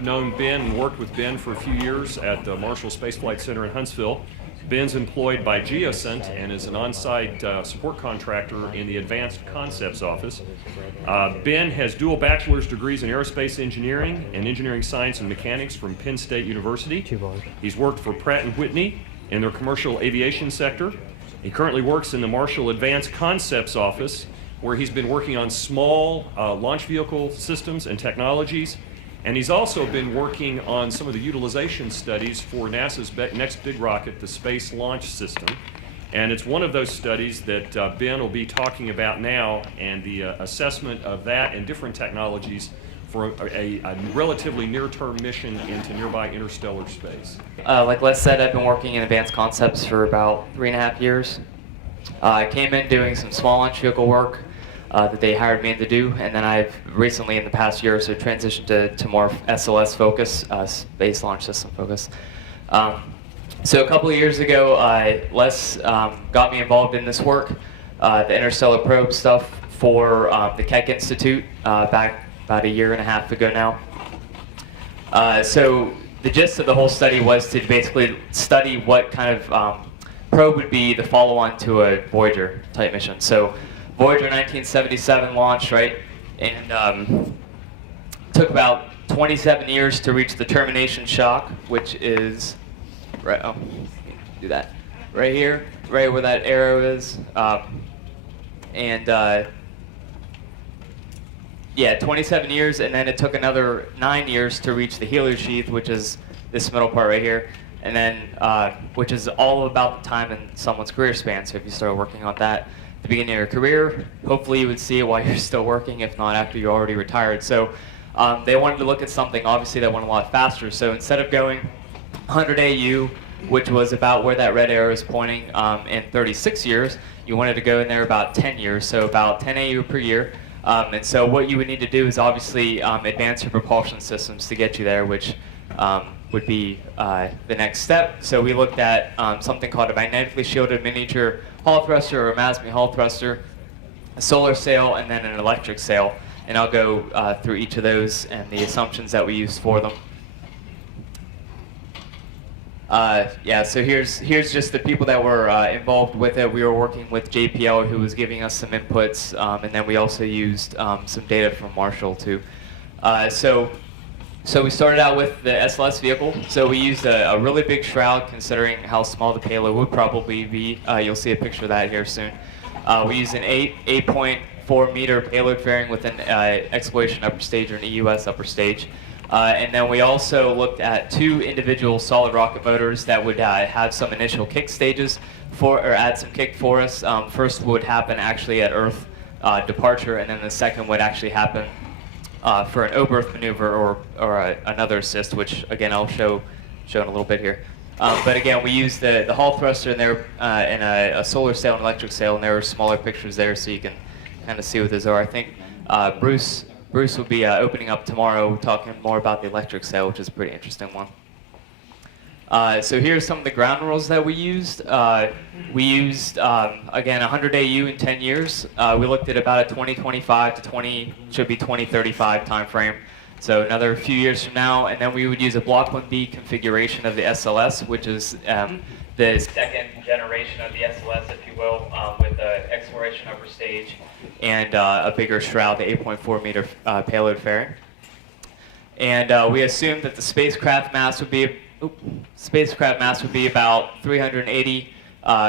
I've known Ben and worked with Ben for a few years at the Marshall Space Flight Center in Huntsville. Ben's employed by Geocent and is an on-site support contractor in the Advanced Concepts Office. Ben has dual bachelor's degrees in aerospace engineering and engineering science and mechanics from Penn State University. He's worked for Pratt & Whitney in their commercial aviation sector. He currently works in the Marshall Advanced Concepts Office, where he's been working on small launch vehicle systems and technologies. And he's also been working on some of the utilization studies for NASA's next big rocket, the Space Launch System. And it's one of those studies that Ben will be talking about now, and the assessment of that and different technologies for a relatively near-term mission into nearby interstellar space. Like Les said, I've been working in advanced concepts for about 3.5 years. I came in doing some small launch vehicle work that they hired me in to do, and then I've recently, in the past year or so, transitioned to more SLS focus, Space Launch System focus. So a couple of years ago, Les got me involved in this work, the Interstellar probe stuff for the Keck Institute back about 1.5 years ago now. So the gist of the whole study was to basically study what kind of probe would be the follow-on to a Voyager type mission. So Voyager 1977 launched, right, and took about 27 years to reach the termination shock, which is right. Oh, do that right here, right where that arrow is, yeah, 27 years, and then it took another 9 years to reach the heliosheath, which is this middle part right here, and then which is all about the time in someone's career span. So if you start working on that at the beginning of your career, hopefully you would see it while you're still working, if not after you're already retired. So they wanted to look at something, obviously, that went a lot faster. So instead of going 100 AU, which was about where that red arrow is pointing, in 36 years, you wanted to go in there about 10 years, so about 10 AU per year. And so what you would need to do is obviously advance your propulsion systems to get you there, which would be the next step. So we looked at something called a magnetically shielded miniature hall thruster, or a MASME hall thruster, a solar sail, and then an electric sail. And I'll go through each of those and the assumptions that we used for them. Yeah, so here's just the people that were involved with it. We were working with JPL, who was giving us some inputs, and then we also used some data from Marshall too. So we started out with the SLS vehicle. So we used a really big shroud, considering how small the payload would probably be. You'll see a picture of that here soon. We used an 8.4 meter payload fairing with an exploration upper stage or an EUS upper stage. And then we also looked at 2 individual solid rocket motors that would have some initial kick stages or add some kick for us. First would happen actually at Earth departure, and then the second would actually happen for an O-berth maneuver or another assist, which again I'll show in a little bit here. But again, we used the Hall thruster and a solar sail and electric sail, and there are smaller pictures there so you can kind of see what those are. I think Bruce will be opening up tomorrow, talking more about the electric sail, which is a pretty interesting one. So here's some of the ground rules that we used. We used, again, 100 AU in 10 years. We looked at about a 2025 to 2035 time frame. So another few years from now, and then we would use a Block 1B configuration of the SLS, which is the second generation of the SLS, if you will, with the exploration upper stage and a bigger shroud, the 8.4 meter payload fairing. And we assumed that the spacecraft mass would be about 380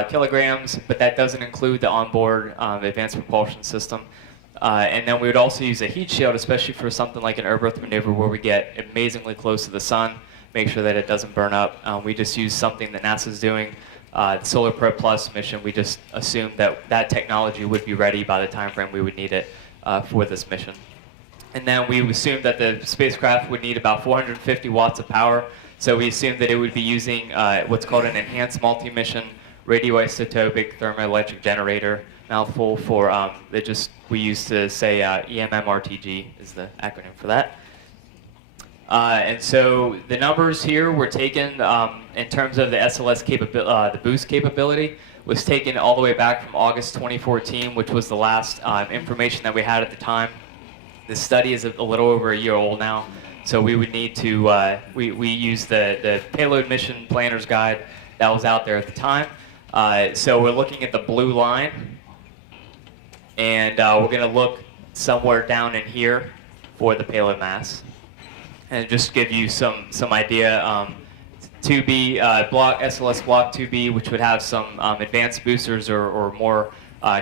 kilograms, but that doesn't include the onboard advanced propulsion system. And then we would also use a heat shield, especially for something like an O-berth maneuver where we get amazingly close to the sun, make sure that it doesn't burn up. We just use something that NASA's doing, the Solar Probe Plus mission. We just assumed that that technology would be ready by the time frame we would need it for this mission. And then we assumed that the spacecraft would need about 450 watts of power. So we assumed that it would be using what's called an enhanced multi-mission radioisotopic thermoelectric generator, mouthful for we used to say EMMRTG is the acronym for that. And so the numbers here were taken in terms of the SLS capability, the boost capability was taken all the way back from August 2014, which was the last information that we had at the time. This study is a little over a year old now. So we would need to, we use the payload mission planner's guide that was out there at the time. So we're looking at the blue line, and we're going to look somewhere down in here for the payload mass. And just give you some idea, 2B, block, SLS block 2B, which would have some advanced boosters or more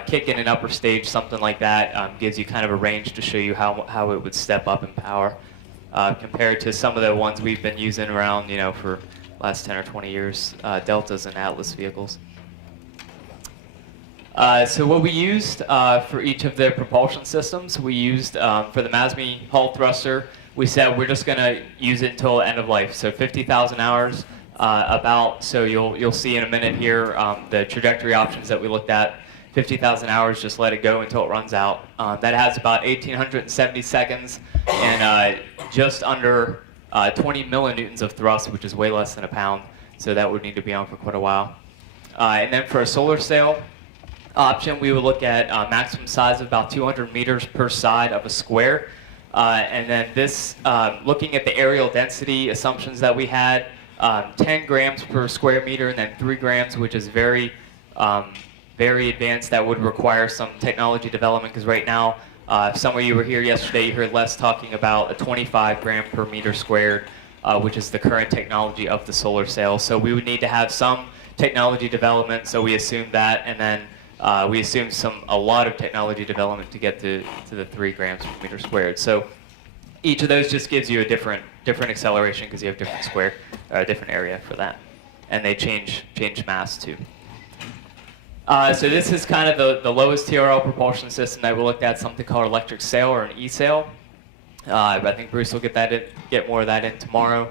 kick in an upper stage, something like that, gives you kind of a range to show you how it would step up in power compared to some of the ones we've been using around, for the last 10 or 20 years, Deltas and Atlas vehicles. So what we used for each of the propulsion systems, we used for the MASME Hull thruster, we said we're just going to use it until end of life, so 50,000 hours about. So you'll see in a minute here the trajectory options that we looked at. 50,000 hours, just let it go until it runs out. That has about 1,870 seconds and just under 20 millinewtons of thrust, which is way less than a pound. So that would need to be on for quite a while. And then for a solar sail option, we would look at maximum size of about 200 meters per side of a square. And then this, looking at the aerial density assumptions that we had, 10 grams per square meter and then 3 grams, which is very advanced. That would require some technology development because right now, if some of you were here yesterday, you heard Les talking about a 25 gram per meter squared, which is the current technology of the solar sail. So we would need to have some technology development, so we assumed that, and then we assumed a lot of technology development to get to the 3 grams per meter squared. So each of those just gives you a different acceleration because you have different area for that, and they change mass too. So this is kind of the lowest TRL propulsion system that we looked at, something called electric sail or an e-sail. I think Bruce will get more of that in tomorrow.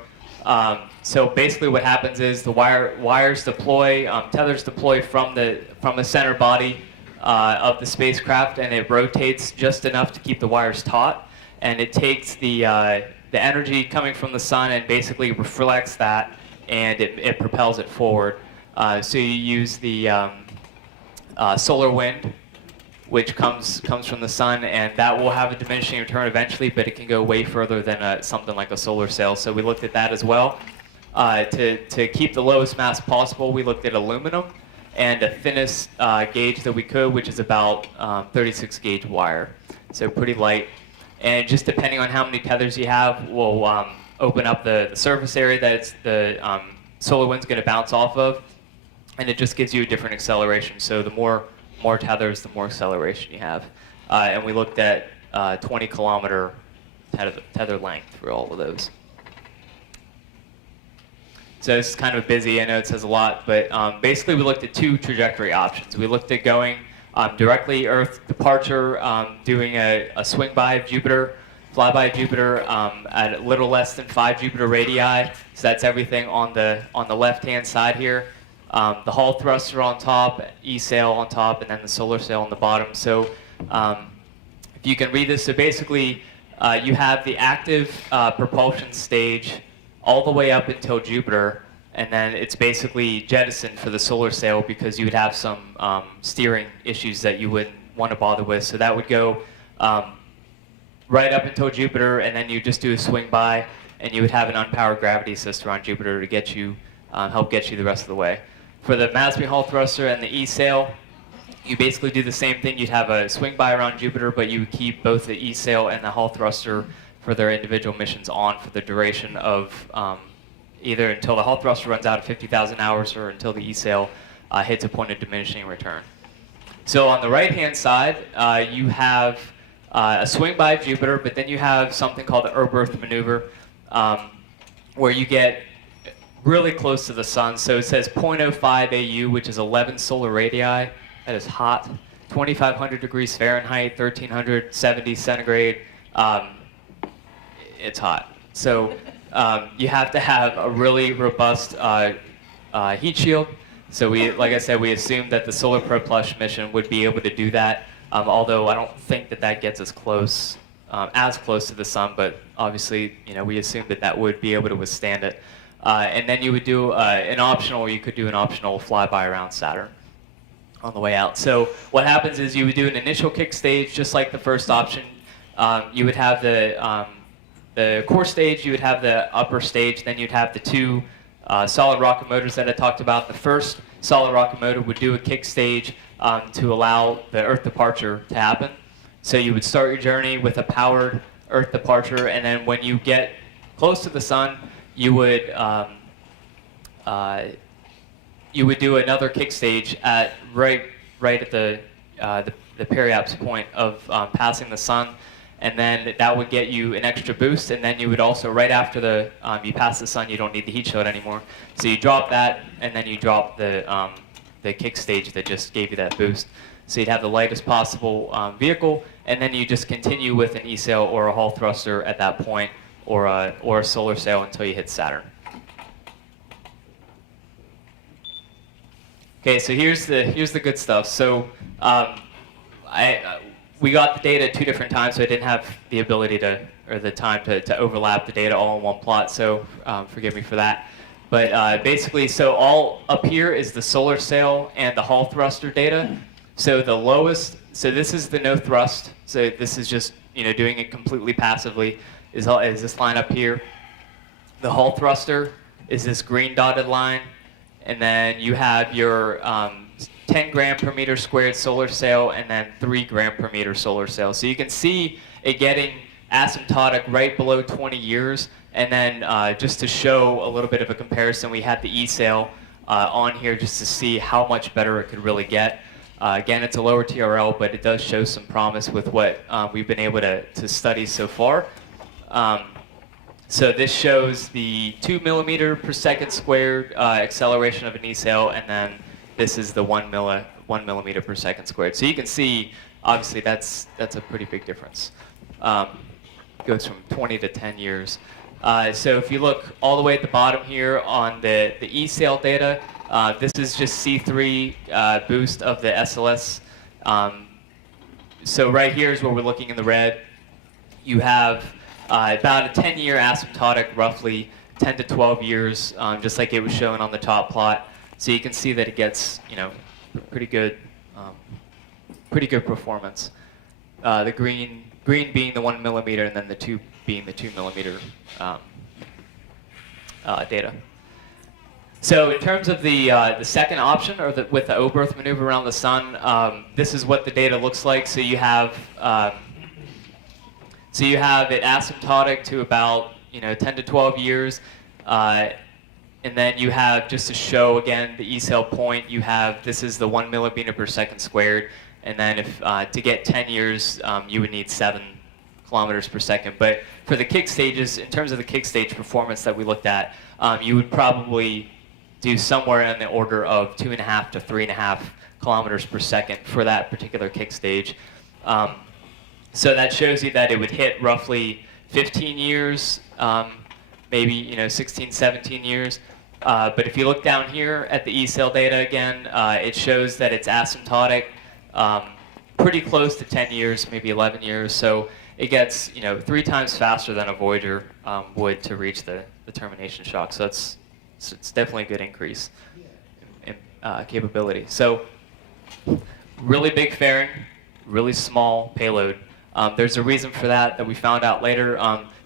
So basically what happens is the wires deploy, tethers deploy from the center body of the spacecraft, and it rotates just enough to keep the wires taut, and it takes the energy coming from the sun and basically reflects that, and it propels it forward. So you use the solar wind, which comes from the sun, and that will have a diminishing return eventually, but it can go way further than something like a solar sail. So we looked at that as well. To keep the lowest mass possible, we looked at aluminum and the thinnest gauge that we could, which is about 36 gauge wire. So pretty light. And just depending on how many tethers you have, we'll open up the surface area that the solar wind's going to bounce off of, and it just gives you a different acceleration. So the more tethers, the more acceleration you have. And we looked at 20 kilometer tether length for all of those. So this is kind of busy. I know it says a lot, but basically we looked at 2 trajectory options. We looked at going directly Earth departure, doing a swing by of Jupiter, flyby of Jupiter at a little less than 5 Jupiter radii. So that's everything on the left-hand side here. The Hull thruster on top, E-sail on top, and then the solar sail on the bottom. So if you can read this, so basically you have the active propulsion stage all the way up until Jupiter, and then it's basically jettisoned for the solar sail because you would have some steering issues that you wouldn't want to bother with. So that would go right up until Jupiter, and then you just do a swing by, and you would have an unpowered gravity sister on Jupiter to get you, help get you the rest of the way. For the MASME Hull thruster and the E-sail, you basically do the same thing. You'd have a swing by around Jupiter, but you would keep both the E-sail and the Hull thruster for their individual missions on for the duration of either until the Hull thruster runs out of 50,000 hours or until the E-sail hits a point of diminishing return. So on the right-hand side, you have a swing by of Jupiter, but then you have something called the Earth maneuver, where you get really close to the sun. So it says 0.05 AU, which is 11 solar radii. That is hot. 2,500 degrees Fahrenheit, 1,370 centigrade. It's hot. So you have to have a really robust heat shield. So like I said, we assumed that the solar propulsion mission would be able to do that. Although I don't think that gets us close, as close to the sun. But obviously, we assumed that would be able to withstand it. And then you would do you could do an optional flyby around Saturn on the way out. So what happens is you would do an initial kick stage, just like the first option. You would have the the core stage, you would have the upper stage, then you'd have the two solid rocket motors that I talked about. The first solid rocket motor would do a kick stage to allow the Earth departure to happen. So you would start your journey with a powered Earth departure, and then when you get close to the sun, you would do another kick stage at right at the periapse point of passing the sun, and then that would get you an extra boost. And then you would also, right after you pass the sun, you don't need the heat shield anymore. So you drop that, and then you drop the kick stage that just gave you that boost. So you'd have the lightest possible vehicle, and then you just continue with an E-sail or a Hall thruster at that point, or a solar sail until you hit Saturn. Okay, so here's the good stuff. So we got the data at 2 different times, so I didn't have the ability or the time to overlap the data all in one plot. So forgive me for that. But basically, so all up here is the solar sail and the Hall thruster data. So the lowest, so this is the no thrust. So this is just doing it completely passively. Is this line up here? The Hall thruster is this green dotted line, and then you have your 10 gram per meter squared solar sail, and then 3 gram per meter solar sail. So you can see it getting asymptotic right below 20 years. And then just to show a little bit of a comparison, we had the E-sail on here just to see how much better it could really get. Again, it's a lower TRL, but it does show some promise with what we've been able to study so far. So this shows the 2 millimeter per second squared acceleration of an E-sail, and then this is the 1 millimeter per second squared. So you can see, obviously, that's a pretty big difference. Goes from 20 to 10 years. So if you look all the way at the bottom here on the E-sail data, this is just C3 boost of the SLS. So right here is where we're looking in the red. You have about a 10-year asymptotic, roughly 10 to 12 years, just like it was shown on the top plot. So you can see that it gets, pretty good performance. The green being the 1 millimeter, and then the 2 being the 2 millimeter data. So in terms of the second option, or with the O-berth maneuver around the sun, this is what the data looks like. So you have it asymptotic to about 10 to 12 years, and then you have, just to show again the E-sail point, this is the 1 millimeter per second squared, and then if to get 10 years, you would need 7 kilometers per second. But for the kick stages, in terms of the kick stage performance that we looked at, you would probably do somewhere in the order of 2.5 to 3.5 kilometers per second for that particular kick stage. So that shows you that it would hit roughly 15 years, maybe 16, 17 years. But if you look down here at the E-sail data again, it shows that it's asymptotic, pretty close to 10 years, maybe 11 years. So it gets 3 times faster than a Voyager would to reach the termination shock. So it's definitely a good increase in capability. So really big fairing, really small payload. There's a reason for that we found out later.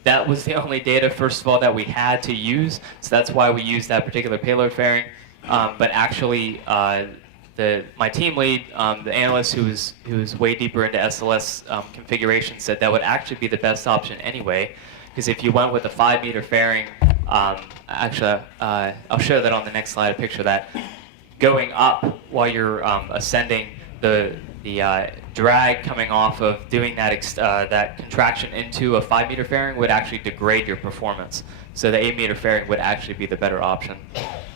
That was the only data, first of all, that we had to use. So that's why we used that particular payload fairing. But actually, my team lead, the analyst who was way deeper into SLS configuration, said that would actually be the best option anyway. Because if you went with a 5 meter fairing, actually, I'll show that on the next slide, a picture of that. Going up while you're ascending, the drag coming off of doing that contraction into a 5 meter fairing would actually degrade your performance. So the 8 meter fairing would actually be the better option.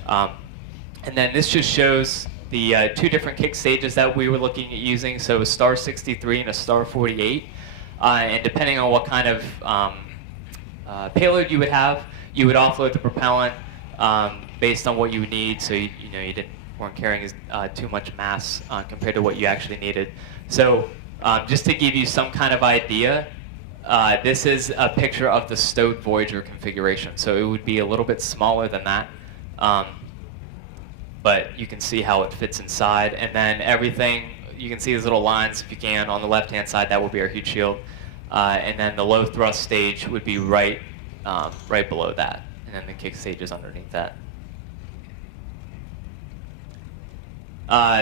And then this just shows the 2 different kick stages that we were looking at using. So a star 63 and a star 48. And depending on what kind of payload you would have, you would offload the propellant based on what you would need. So you weren't carrying too much mass compared to what you actually needed. So just to give you some kind of idea, this is a picture of the Stowed Voyager configuration. So it would be a little bit smaller than that. But you can see how it fits inside. And then everything, you can see these little lines, if you can, on the left-hand side, that will be our heat shield. and then the low thrust stage would be right below that, and then the kick stage is underneath that.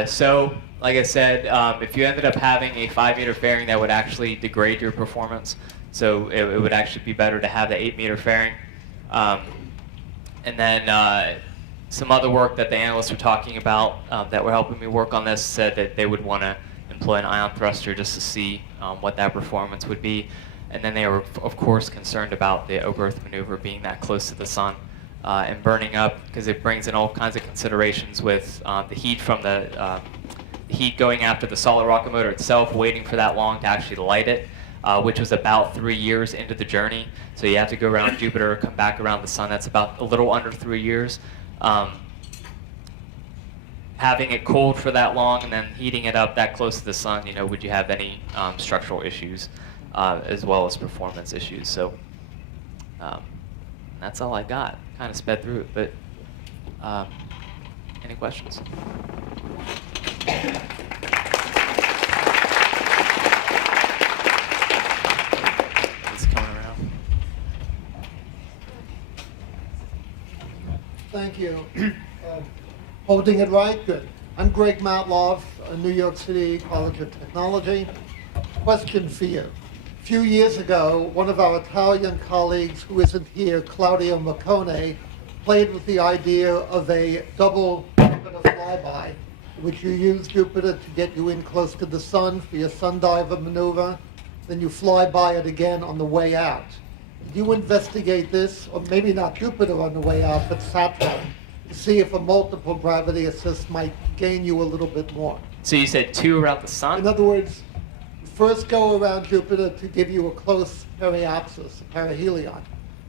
So, like I said, if you ended up having a 5-meter fairing, that would actually degrade your performance. So it would actually be better to have the 8-meter fairing. And then some other work that the analysts were talking about that were helping me work on this said that they would want to employ an ion thruster just to see what that performance would be. And then they were, of course, concerned about the over-Earth maneuver being that close to the sun and burning up, because it brings in all kinds of considerations with the heat from the heat going after the solid rocket motor itself, waiting for that long to actually light it, which was about 3 years into the journey. So you have to go around Jupiter, come back around the sun. That's about a little under 3 years. Having it cold for that long and then heating it up that close to the sun, would you have any structural issues as well as performance issues? So that's all I got. Kind of sped through it, but any questions? It's coming around. Thank you. Holding it right? Good. I'm Greg Matloff, New York City College of Technology. Question for you. A few years ago, one of our Italian colleagues who isn't here, Claudio Maccone, played with the idea of a double Jupiter flyby, which you use Jupiter to get you in close to the sun for your sun diver maneuver, then you fly by it again on the way out. Did you investigate this, or maybe not Jupiter on the way out, but Saturn, to see if a multiple gravity assist might gain you a little bit more? So you said 2 around the sun? In other words, first go around Jupiter to give you a close periapsis, a perihelion.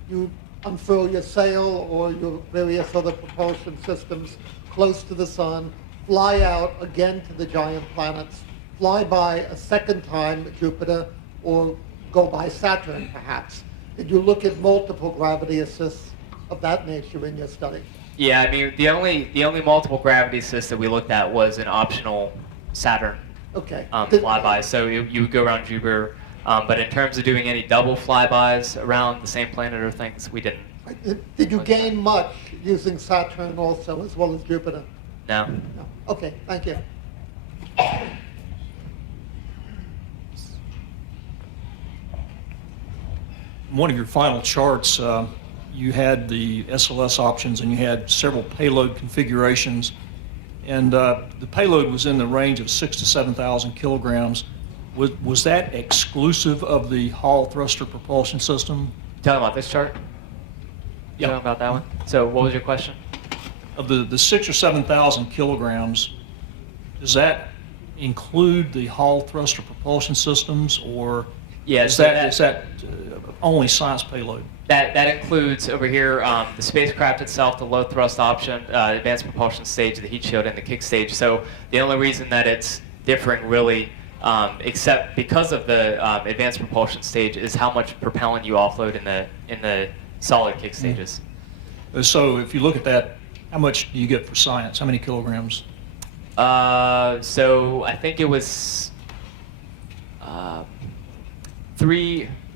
You unfurl your sail or your various other propulsion systems close to the sun, fly out again to the giant planets, fly by a second time Jupiter, or go by Saturn perhaps. Did you look at multiple gravity assists of that nature in your study? Yeah, I mean, the only multiple gravity assist that we looked at was an optional Saturn Okay. flyby. So you would go around Jupiter, but in terms of doing any double flybys around the same planet or things, we didn't. Did you gain much using Saturn also, as well as Jupiter? No. No. Okay, thank you. One of your final charts, you had the SLS options and you had several payload configurations. And the payload was in the range of 6,000 to 7,000 kilograms. Was that exclusive of the Hall thruster propulsion system? Talking about this chart? Yeah. Talking about that one? So what was your question? Of the 6,000 or 7,000 kilograms, does that include the Hall thruster propulsion systems, or Yeah, is so that only science payload? That includes over here the spacecraft itself, the low thrust option, advanced propulsion stage, the heat shield, and the kick stage. So the only reason that it's differing really, except because of the advanced propulsion stage, is how much propellant you offload in the solid kick stages. So if you look at that, how much do you get for science? How many kilograms? So I think it was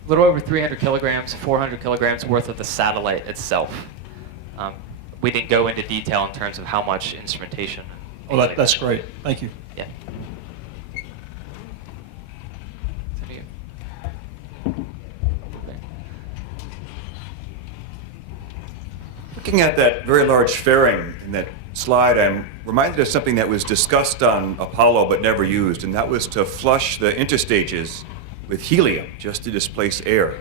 little over 300 kilograms, 400 kilograms worth of the satellite itself. We didn't go into detail in terms of how much instrumentation. Oh, that's great. Thank you. Yeah. Looking at that very large fairing in that slide, I'm reminded of something that was discussed on Apollo but never used, and that was to flush the interstages with helium just to displace air,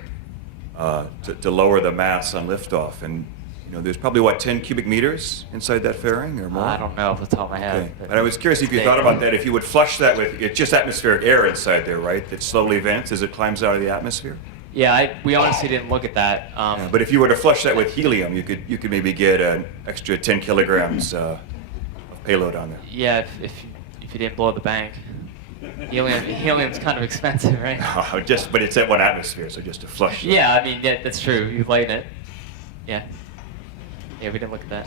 to lower the mass on liftoff. And there's probably, 10 cubic meters inside that fairing or more? I don't know off the top of my head. Okay. But I was curious if you thought about that, if you would flush that with it's just atmospheric air inside there, right? That slowly vents as it climbs out of the atmosphere? Yeah, we honestly didn't look at that. Yeah, but if you were to flush that with helium, you could maybe get an extra 10 kilograms of payload on there. Yeah, if you didn't blow the bank. Helium's kind of expensive, right? But it's at 1 atmosphere, so just to flush. Yeah, I mean, that's true. You light it. Yeah. Yeah, we didn't look at that.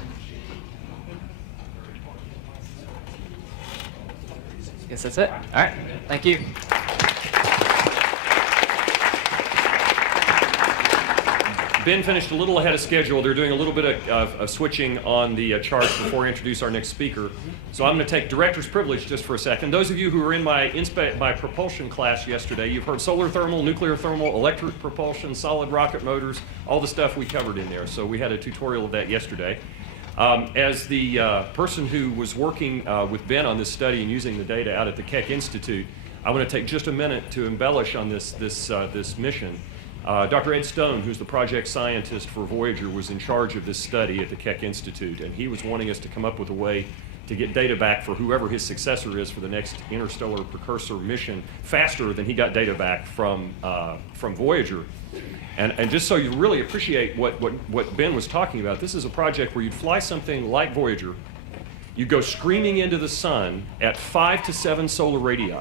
Guess that's it. All right. Thank you. Ben finished a little ahead of schedule. They're doing a little bit of switching on the charts before I introduce our next speaker. So I'm going to take director's privilege just for a second. Those of you who were in my propulsion class yesterday, you've heard solar thermal, nuclear thermal, electric propulsion, solid rocket motors, all the stuff we covered in there. So we had a tutorial of that yesterday. As the person who was working with Ben on this study and using the data out at the Keck Institute, I want to take just a minute to embellish on this mission. Dr. Ed Stone, who's the project scientist for Voyager, was in charge of this study at the Keck Institute, and he was wanting us to come up with a way to get data back for whoever his successor is for the next interstellar precursor mission faster than he got data back from Voyager. And just so you really appreciate what Ben was talking about, this is a project where you'd fly something like Voyager, you go screaming into the sun at 5 to 7 solar radii,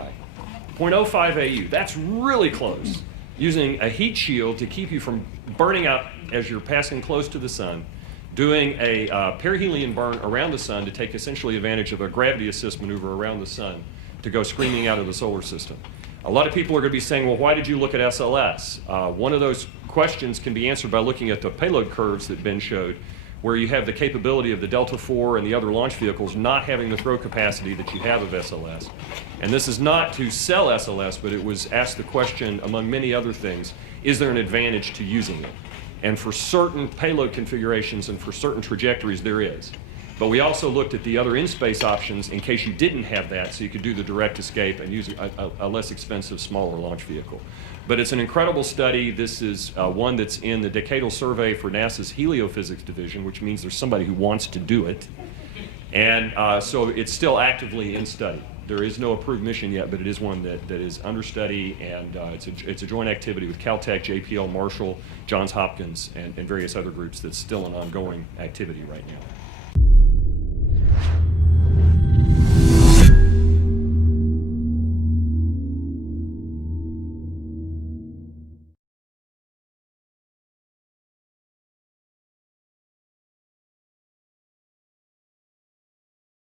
0.05 AU. That's really close. Using a heat shield to keep you from burning up as you're passing close to the sun, doing a perihelion burn around the sun to take essentially advantage of a gravity assist maneuver around the sun to go screaming out of the solar system. A lot of people are going to be saying, well, why did you look at SLS? One of those questions can be answered by looking at the payload curves that Ben showed, where you have the capability of the Delta IV and the other launch vehicles not having the throw capacity that you have of SLS. And this is not to sell SLS, but it was asked the question, among many other things, is there an advantage to using it? And for certain payload configurations and for certain trajectories, there is. But we also looked at the other in-space options in case you didn't have that, so you could do the direct escape and use a less expensive, smaller launch vehicle. But it's an incredible study. This is one that's in the decadal survey for NASA's heliophysics division, which means there's somebody who wants to do it. And so it's still actively in study. There is no approved mission yet, but it is one that is under study, and it's a joint activity with Caltech, JPL, Marshall, Johns Hopkins, and various other groups that's still an ongoing activity right now.